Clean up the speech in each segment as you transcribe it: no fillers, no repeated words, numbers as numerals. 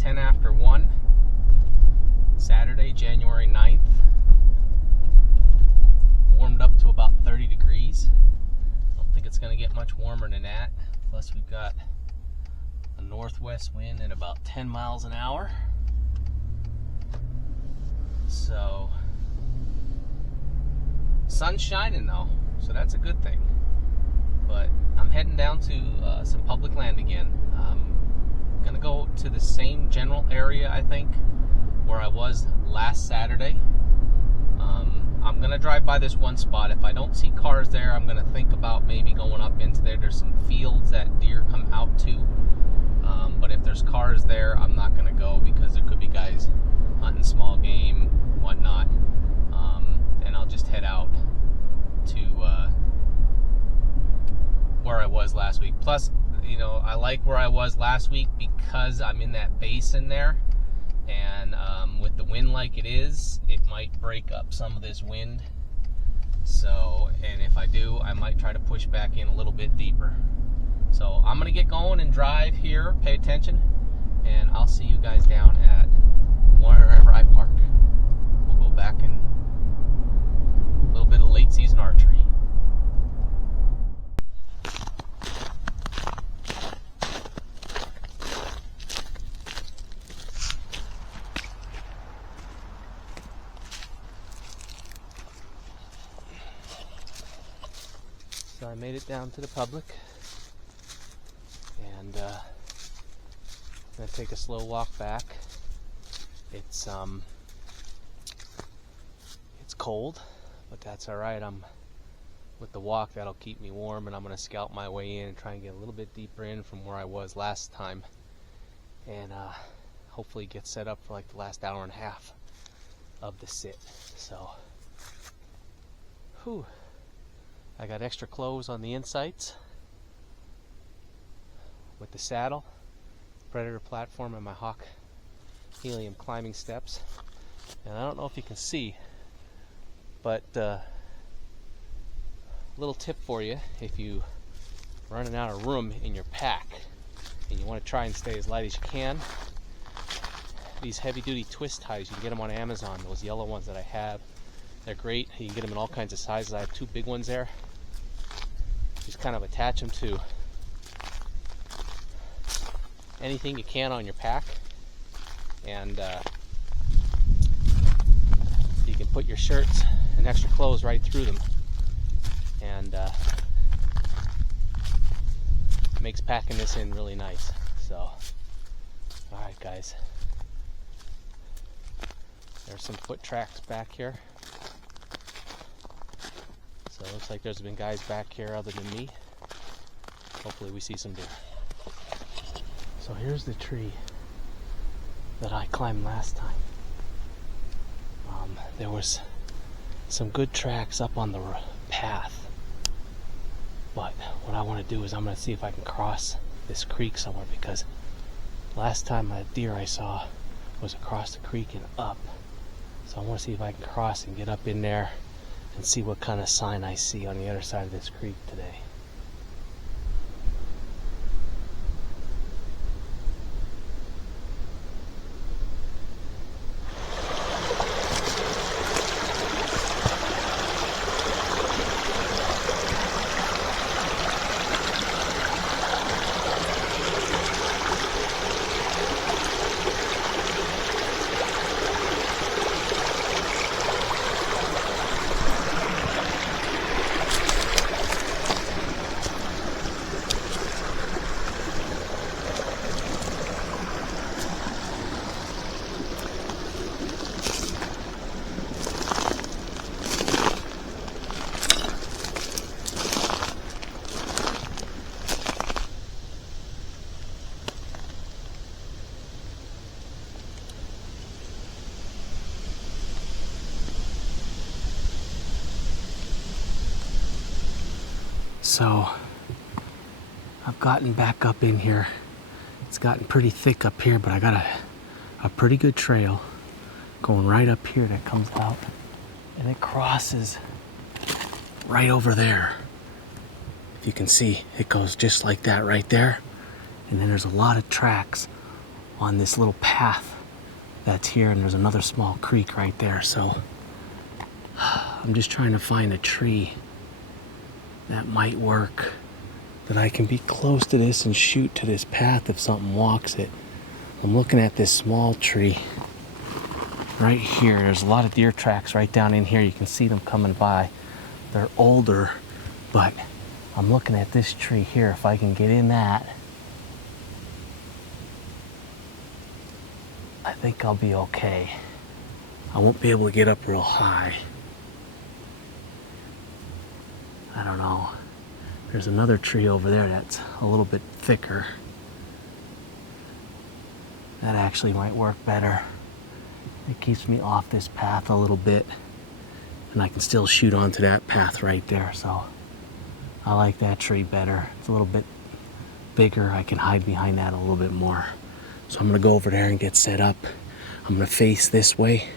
10 after 1, Saturday, January 9th. Warmed up to about 30 degrees. I don't think it's going to get much warmer than that. Plus we've got a northwest wind at about 10 miles an hour. So, sun's shining though, so that's a good thing. But I'm heading down to some public land again. Gonna go to the same general area, I think, where I was last Saturday. I'm gonna drive by this one spot. If I don't see cars there, I'm gonna think about maybe going up into there. There's some fields that deer come out to. But if there's cars there, I'm not gonna go because there could be guys hunting small game, whatnot. And I'll just head out to where I was last week. Plus, you know, I like where I was last week because I'm in that basin there, and with the wind like it is, it might break up some of this wind. So, and if I do, I might try to push back in a little bit deeper. So I'm gonna get going and drive here, pay attention, and I'll see you guys down at wherever I park. We'll go back and a little bit of late season archery. So I made it down to the public, and I'm gonna take a slow walk back. It's cold, but that's all right. With the walk, that'll keep me warm, and I'm gonna scalp my way in and try and get a little bit deeper in from where I was last time, and hopefully get set up for like the last hour and a half of the sit. So, whew. I got extra clothes on the insides with the saddle, Predator platform, and my Hawk Helium climbing steps. And I don't know if you can see, but little tip for you: if you running out of room in your pack and you want to try and stay as light as you can, these heavy-duty twist ties, you can get them on Amazon. Those yellow ones that I have, they're great. You can get them in all kinds of sizes. I have two big ones there. Just kind of attach them to anything you can on your pack, and you can put your shirts and extra clothes right through them, and makes packing this in really nice. So, alright guys, there's some foot tracks back here. So it looks like there's been guys back here other than me. Hopefully we see some deer. So here's the tree that I climbed last time. There was some good tracks up on the path, but what I want to do is I'm going to see if I can cross this creek somewhere, because last time a deer I saw was across the creek and up. So I want to see if I can cross and get up in there and see what kind of sign I see on the other side of this creek today. So I've gotten back up in here. It's gotten pretty thick up here, but I got a pretty good trail going right up here that comes out, and it crosses right over there. If you can see, it goes just like that right there. And then there's a lot of tracks on this little path that's here, and there's another small creek right there. So I'm just trying to find a tree that might work, that I can be close to this and shoot to this path if something walks it. I'm looking at this small tree right here. There's a lot of deer tracks right down in here. You can see them coming by. They're older, but I'm looking at this tree here. If I can get in that, I think I'll be okay. I won't be able to get up real high. I don't know. There's another tree over there that's a little bit thicker. That actually might work better. It keeps me off this path a little bit, and I can still shoot onto that path right there. So I like that tree better. It's a little bit bigger. I can hide behind that a little bit more. So I'm gonna go over there and get set up. I'm gonna face this way.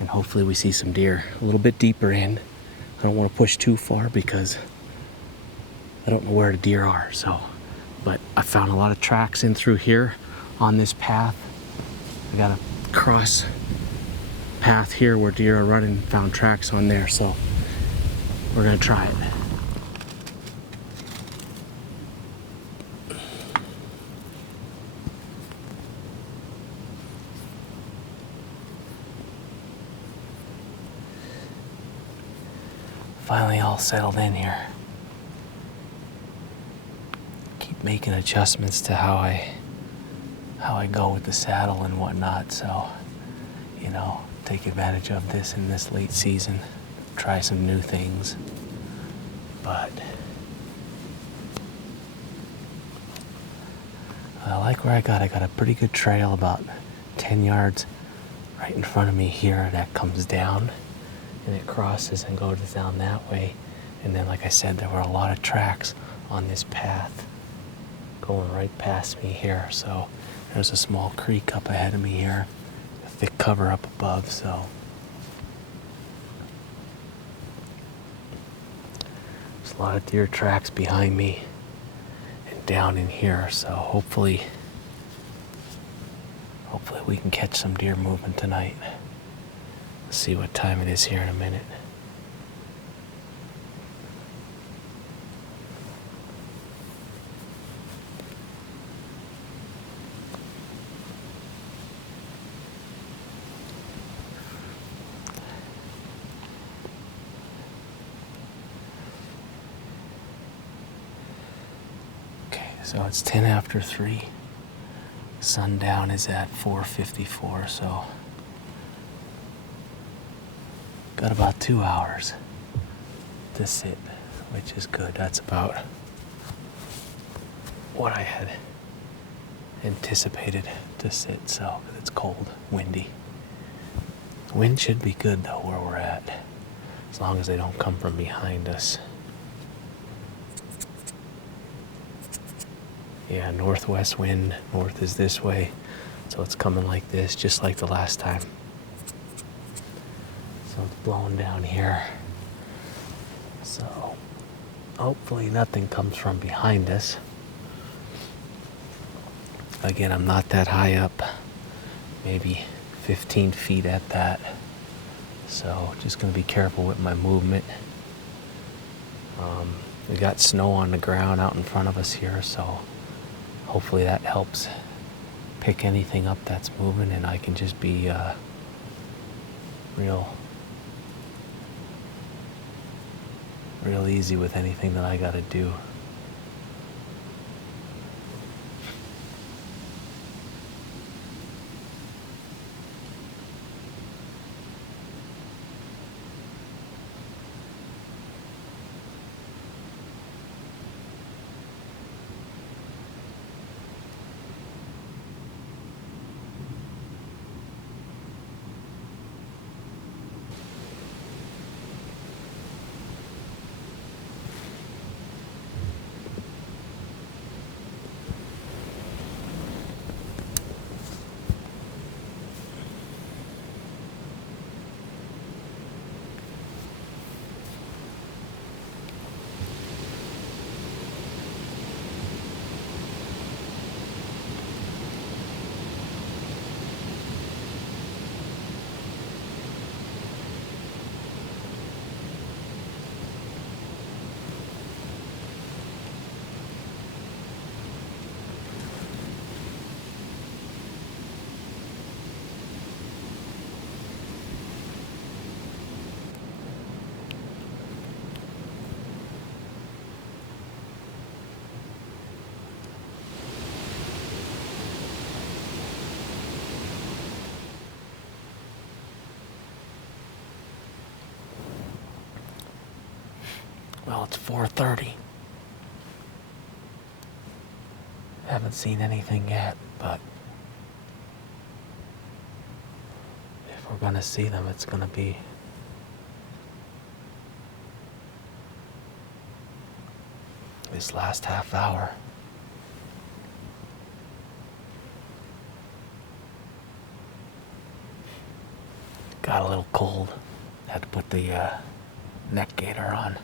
And hopefully we see some deer a little bit deeper in. I don't want to push too far because I don't know where the deer are. So, but I found a lot of tracks in through here on this path. I got a cross path here where deer are running, found tracks on there. So we're gonna try it. Finally all settled in here. Keep making adjustments to how I go with the saddle and whatnot, so take advantage of this in this late season. Try some new things. But I like where I got a pretty good trail about 10 yards right in front of me here that comes down. And it crosses and goes down that way. And then, like I said, there were a lot of tracks on this path going right past me here. So there's a small creek up ahead of me here, a thick cover up above. So there's a lot of deer tracks behind me and down in here. So hopefully we can catch some deer movement tonight. See what time it is here in a minute. Okay, so it's 10 after 3. Sundown is at 4:54, so got about 2 hours to sit, which is good. That's about what I had anticipated to sit, so it's cold, windy. Wind should be good though where we're at, as long as they don't come from behind us. Yeah, northwest wind, north is this way, so it's coming like this, just like the last time. So it's blowing down here. So hopefully nothing comes from behind us. Again, I'm not that high up, maybe 15 feet at that. So just gonna be careful with my movement. We got snow on the ground out in front of us here, so hopefully that helps pick anything up that's moving, and I can just be real easy with anything that I gotta do. Well, it's 4:30. Haven't seen anything yet, but if we're gonna see them, it's gonna be this last half hour. Got a little cold. Had to put the neck gaiter on.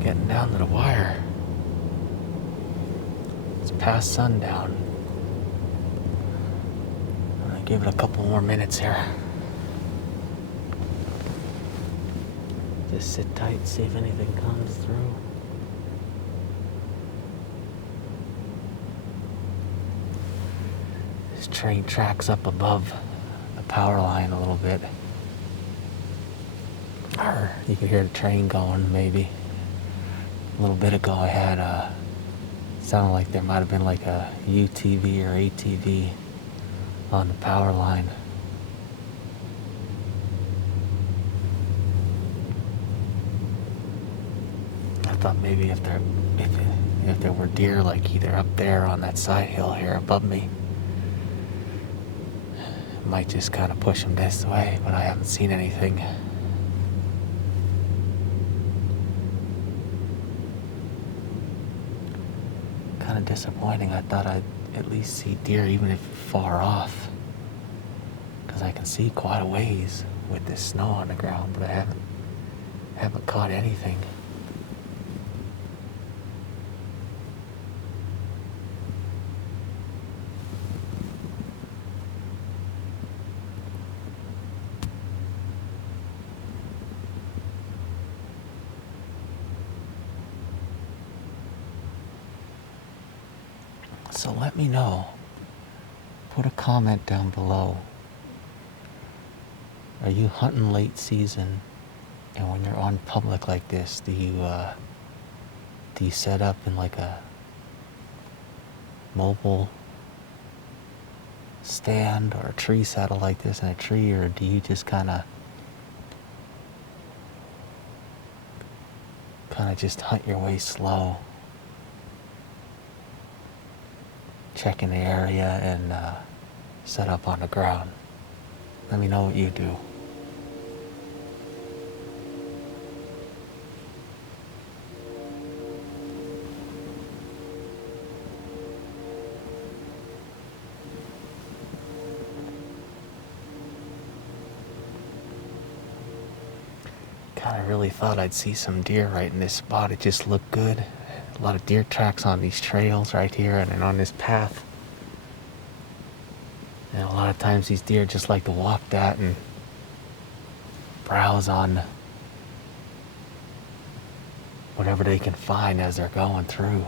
Getting down to the wire. It's past sundown. I'm gonna give it a couple more minutes here. Just sit tight, see if anything comes through. This train tracks up above the power line a little bit. Or you can hear the train going, maybe. A little bit ago I had sounded like there might have been like a UTV or ATV on the power line. I thought maybe if there were deer like either up there on that side hill here above me, it might just kind of push them this way, but I haven't seen anything. Kind of disappointing. I thought I'd at least see deer even if far off, because I can see quite a ways with this snow on the ground, but I haven't caught anything. So let me know. Put a comment down below. Are you hunting late season? And when you're on public like this, do you set up in like a mobile stand or a tree saddle like this in a tree, or do you just kind of just hunt your way slow? Checking the area and set up on the ground. Let me know what you do. Kind of really thought I'd see some deer right in this spot. It just looked good. A lot of deer tracks on these trails right here and then on this path. And a lot of times these deer just like to walk that and browse on whatever they can find as they're going through.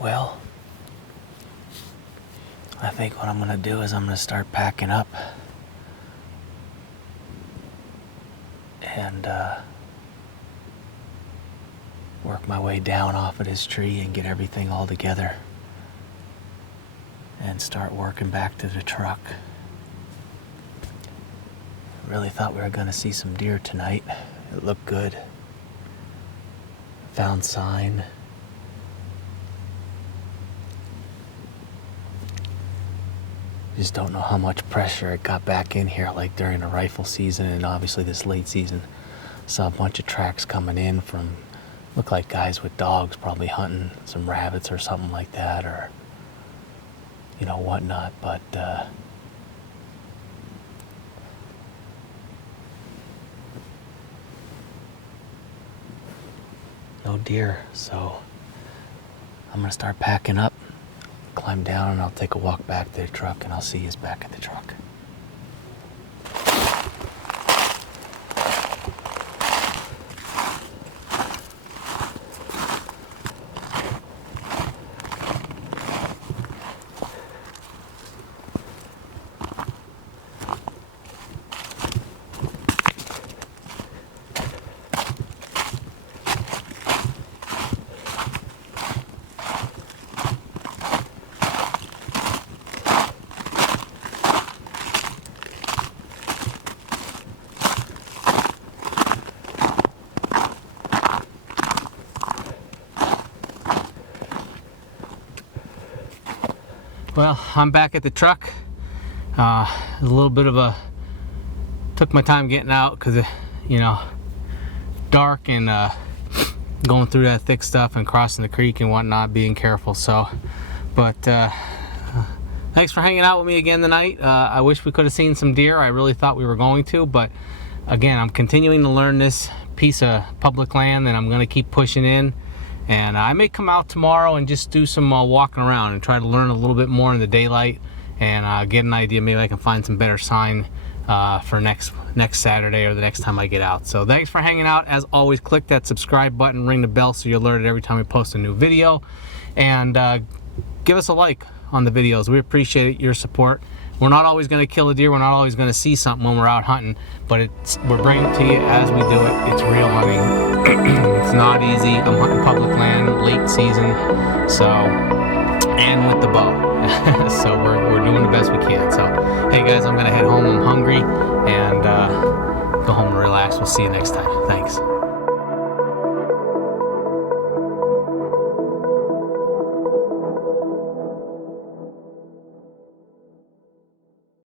Well, I think what I'm going to do is I'm going to start packing up and work my way down off of this tree and get everything all together and start working back to the truck. Really thought we were going to see some deer tonight. It looked good. Found sign. Just don't know how much pressure it got back in here, like during the rifle season and obviously this late season. Saw a bunch of tracks coming in from, looked like guys with dogs probably hunting some rabbits or something like that, or whatnot, but no deer. So I'm gonna start packing up, climb down and I'll take a walk back to the truck, and I'll see you back at the truck. Well, I'm back at the truck. A little bit of a, took my time getting out because, you know, dark and going through that thick stuff and crossing the creek and whatnot, being careful. So, but thanks for hanging out with me again tonight. I wish we could have seen some deer. I really thought we were going to, but again, I'm continuing to learn this piece of public land, and I'm going to keep pushing in. And I may come out tomorrow and just do some walking around and try to learn a little bit more in the daylight, and get an idea. Maybe I can find some better sign for next Saturday or the next time I get out. So thanks for hanging out. As always, click that subscribe button, ring the bell so you're alerted every time we post a new video, and give us a like on the videos. We appreciate your support. We're not always going to kill a deer. We're not always going to see something when we're out hunting, but we're bringing it to you as we do it. It's real hunting. It's not easy. I'm hunting public land, late season, so, and with the bow. So we're doing the best we can. So, hey guys, I'm going to head home. I'm hungry, and go home and relax. We'll see you next time. Thanks.